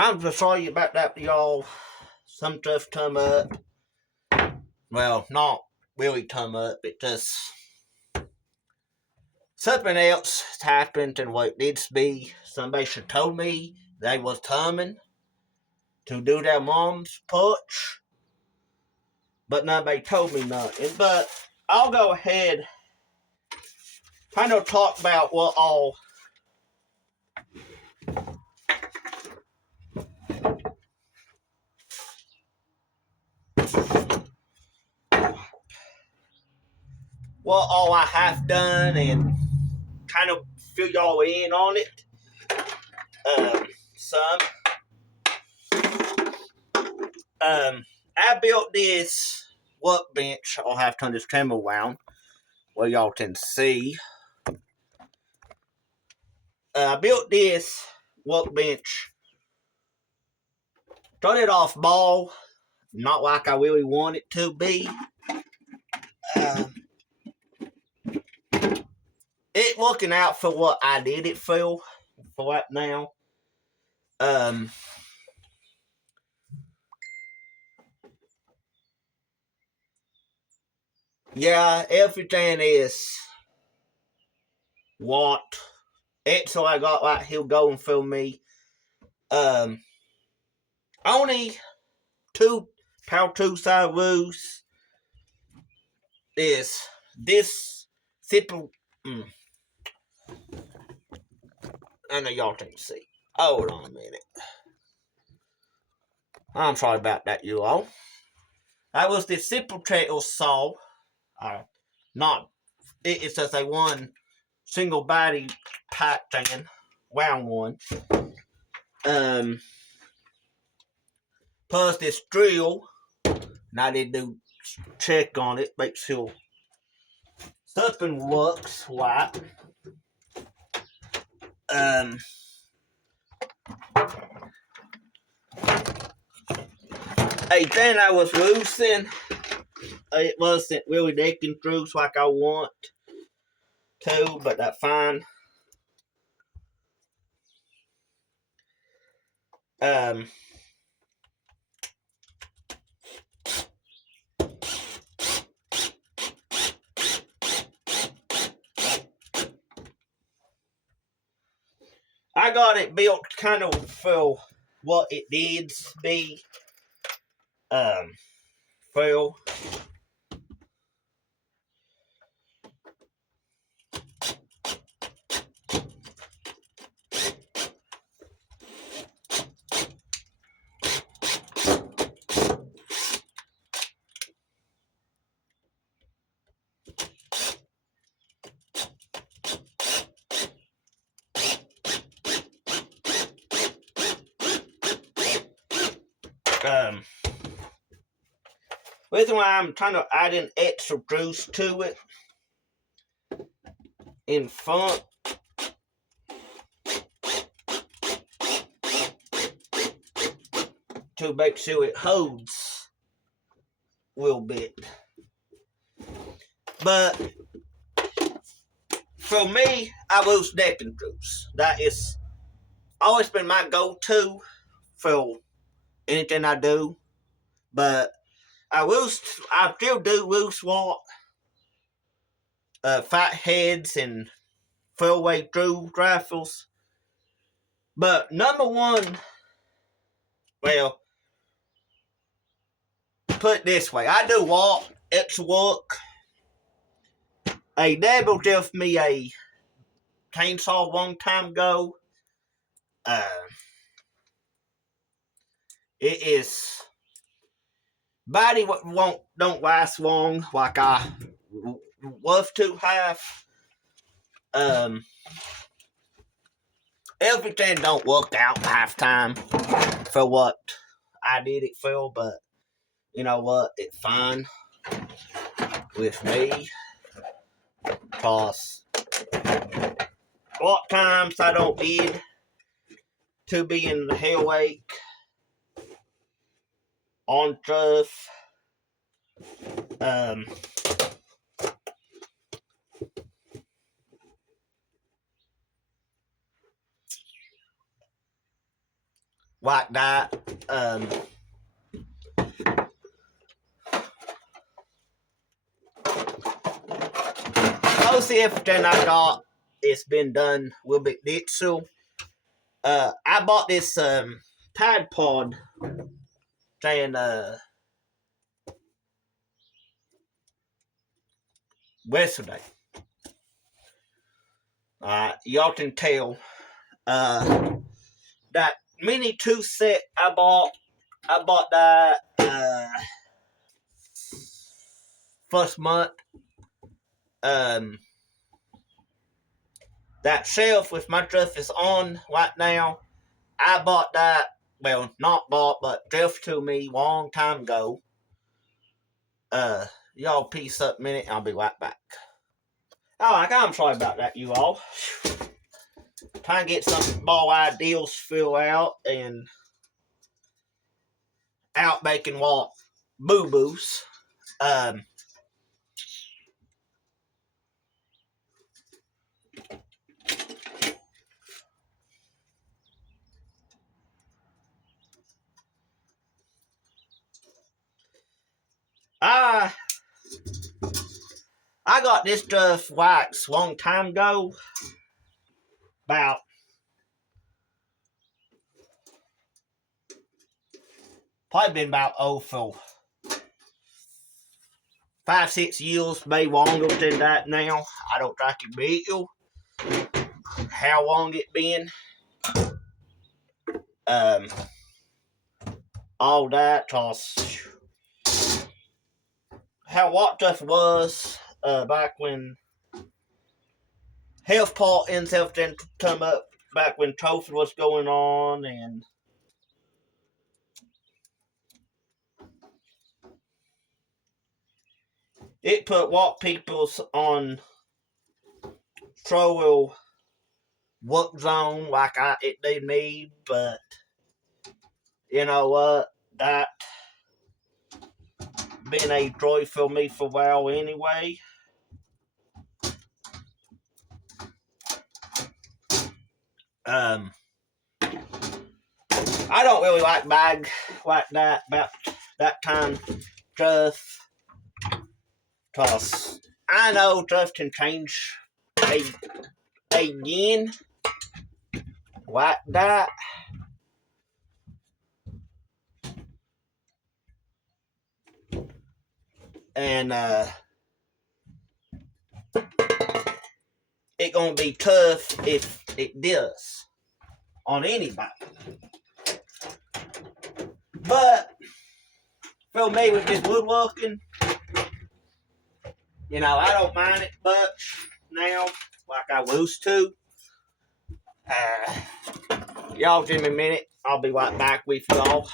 I'm just sorry about that, y'all. Some stuff come up. Well, not really come up. It just something else happened than what it needs to be. Somebody should told me they was coming to do their mom's porch, but nobody told me nothing. But I'll go ahead, kind of talk about what all I have done and kind of fill y'all in on it. Some. I built this workbench. I'll have to turn this camera around where y'all can see. I built this workbench. Started off small, not like I really want it to be. It looking out for what I did it for right now. Yeah, everything is what it's so I got right here going for me. Only two power two-side roofs is this simple. I know y'all can't see. Hold on a minute. I'm sorry about that, you all. That was the simple trail saw. Not it's just a one single body pipe thing, round one. Plus this drill. And I did do check on it, make sure something works right. A thing I was losing, it wasn't really digging through like I want to, but that's fine. I got it built kind of for what it needs to be. For reason why I'm trying to add an extra juice to it in front to make sure it holds a little bit. But for me, I lose decking juice. That is always been my go-to for anything I do. But I still do loose walk, fat heads and full-weight drill rifles. But number one, well, put it this way, I do walk, it's work. A neighbor gave me a chainsaw one time ago. It is body don't last long like I love to have. Everything don't work out half time for what I did it for, but you know what? It's fine with me. Cause what times I don't need to be in the hell wake on stuff. like that. Most everything I got, it's been done will be digital. I bought this Tide Pod saying yesterday. Y'all can tell that mini 2 set I bought that first month. That shelf with my stuff is on right now. I bought that, well, not bought, but drove to me long time ago. Y'all peace up a minute, I'll be right back. Alright, I'm sorry about that, you all. Trying to get some ball ideals filled out and out making what boo-boos. I got this stuff waxed long time ago. About probably been about for 5-6 years, maybe longer than that now. I don't think it beat you. How long it been? All that, toss. How what stuff was back when health part and stuff didn't come up, back when COVID was going on, and it put what people's on trouble work zone like it did me, but you know what? That been a joy for me for a while anyway. I don't really like bag like that about that time stuff, cause I know stuff can change again like that. And it gonna be tough if it does on anybody. But for me with this woodworking, you know, I don't mind it much now like I used to. Y'all give me a minute. I'll be right back with y'all.